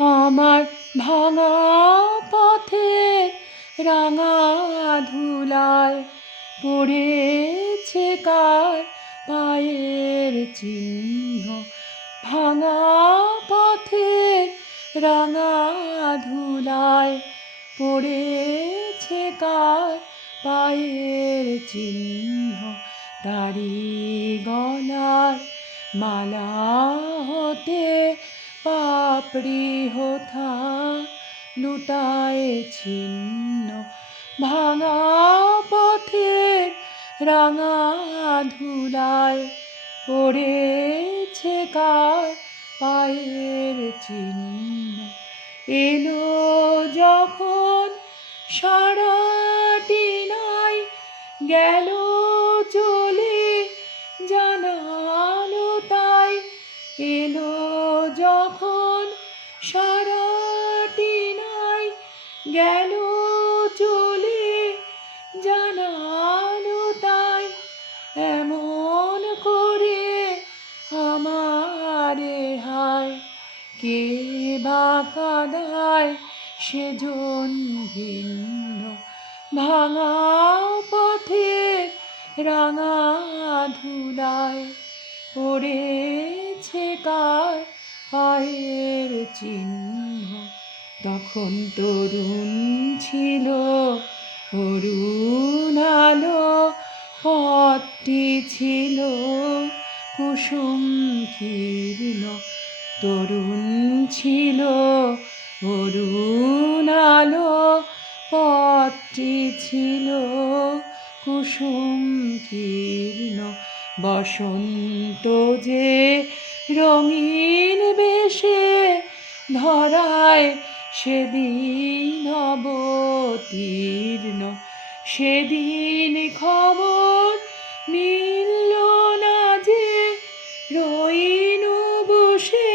আমার ভাঙা পথে রাঙা ধুলায় পড়েছে কার পায়ের চিহ্ন? ভাঙা পথে রাঙা ধুলায় পড়েছে কার পায়ের চিহ্ন? তারি গলার মালা হতে পাপড়ি হোথা লুটায় ছিন্ন, ভাঙা পথের রাঙা ধুলায় পড়েছে কার পায়ের চিহ্ন। এলো যখন সারাটি নাই, গেল সারাটি নাই গেল চলে জানালো তাই এমন করে আমারে হায়। কে বা কাদায় সেজন ভিন্ন ভাঙা পথে রাঙা ধুলায়। কার পায়ের চিহ্ন। তখন তরুণ ছিল, অরুণ আলো পথটি ছিল, কুসুম কীর্ণ তরুণ ছিল, অরুণ আলো পথটি ছিল, কুসুম কীর্ণ বসন্ত যে রঙিন বেশে ধরায় সেদিন অবতীর্ণ, সেদিন খবর মিলল না যে রইনু বসে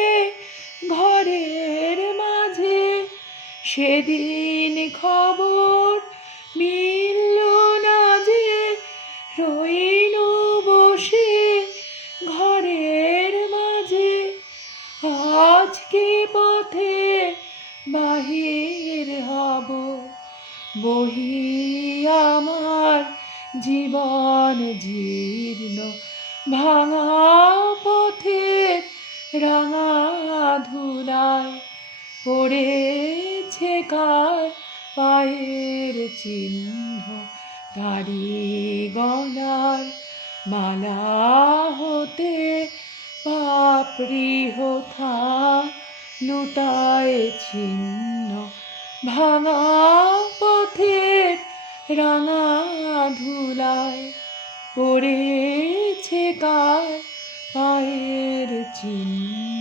ঘরের মাঝে, সেদিন আজকে পথে বাহির হব। বহি আমার জীবন জীর্ণ। ভাঙা পথে রাঙা ধুলায় পড়েছে কার পায়ের চিহ্ন। তারি গলার মালা হতে পাপড়ি হোথা লুটায় ছিন্ন ভাঙা পথের রাঙা ধুলায় পড়েছে কার পায়ের চিহ্ন।